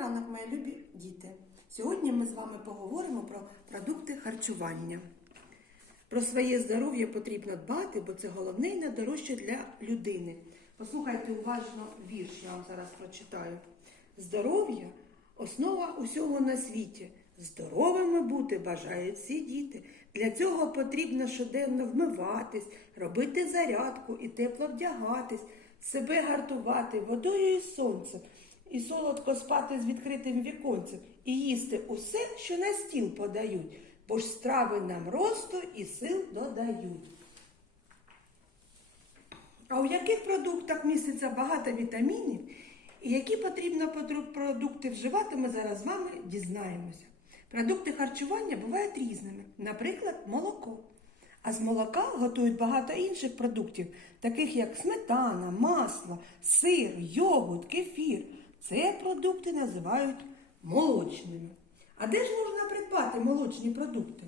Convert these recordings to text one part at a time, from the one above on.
ранок, мої любі діти. Сьогодні ми з вами поговоримо про продукти харчування. Про своє здоров'я потрібно дбати, бо це головне і найдорожче для людини. Послухайте уважно вірш, я вам зараз прочитаю. Здоров'я основа усього на світі. Здоровими бути бажають всі діти. Для цього потрібно щоденно вмиватись, робити зарядку і тепло вдягатись, себе гартувати водою і сонцем, і солодко спати з відкритим віконцем, і їсти усе, що на стіл подають, бо ж страви нам росту і сил додають. А у яких продуктах міститься багато вітамінів і які потрібно продукти вживати, ми зараз з вами дізнаємося. Продукти харчування бувають різними, наприклад, молоко. А з молока готують багато інших продуктів, таких як сметана, масло, сир, йогурт, кефір. Це продукти називають молочними. А де ж можна придбати молочні продукти?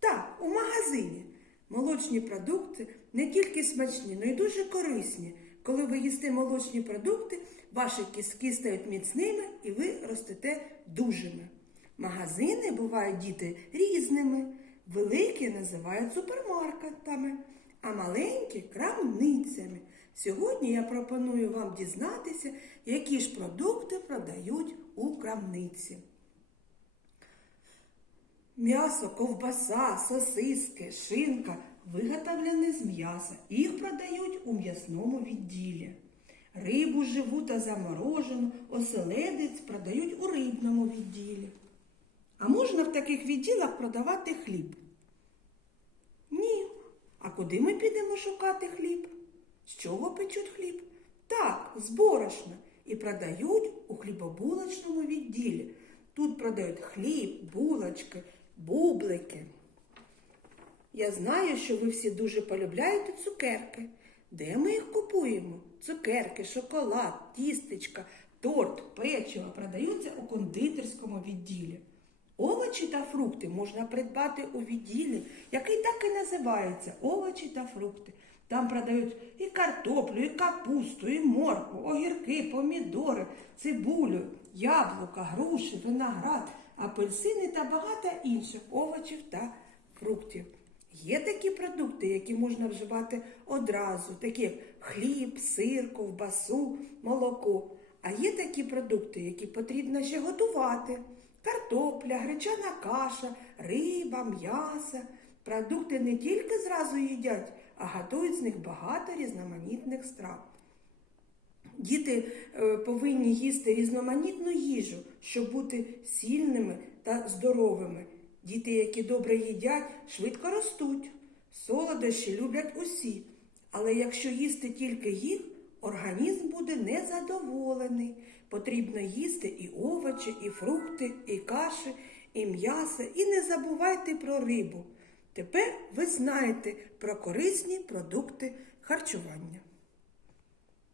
Так, у магазині. Молочні продукти не тільки смачні, але й дуже корисні. Коли ви їсте молочні продукти, ваші кістки стають міцними і ви ростете дужими. Магазини бувають діти різними. Великі називають супермаркетами, а маленькі крамницями. Сьогодні я пропоную вам дізнатися, які ж продукти продають у крамниці. М'ясо, ковбаса, сосиски, шинка виготовлені з м'яса. Їх продають у м'ясному відділі. Рибу живу та заморожену, оселедець продають у рибному відділі. А можна в таких відділах продавати хліб? Ні. А куди ми підемо шукати хліб? З чого печуть хліб? Так, з борошна. І продають у хлібобулочному відділі. Тут продають хліб, булочки, бублики. Я знаю, що ви всі дуже полюбляєте цукерки. Де ми їх купуємо? Цукерки, шоколад, тістечка, торт, печиво продаються у кондитерському відділі. Овочі та фрукти можна придбати у відділі, який так і називається овочі та фрукти. Там продають і картоплю, і капусту, і моркву, огірки, помідори, цибулю, яблука, груші, виноград, апельсини та багато інших овочів та фруктів. Є такі продукти, які можна вживати одразу, такі як хліб, сир, ковбасу, молоко. А є такі продукти, які потрібно ще готувати. Картопля, гречана каша, риба, м'ясо. Продукти не тільки зразу їдять, а готують з них багато різноманітних страв. Діти е, повинні їсти різноманітну їжу, щоб бути сильними та здоровими. Діти, які добре їдять, швидко ростуть. Солодощі люблять усі. Але якщо їсти тільки їх, організм буде незадоволений. Потрібно їсти і овочі, і фрукти, і каші, і м'ясо, і не забувайте про рибу. Тепер ви знаєте про корисні продукти харчування.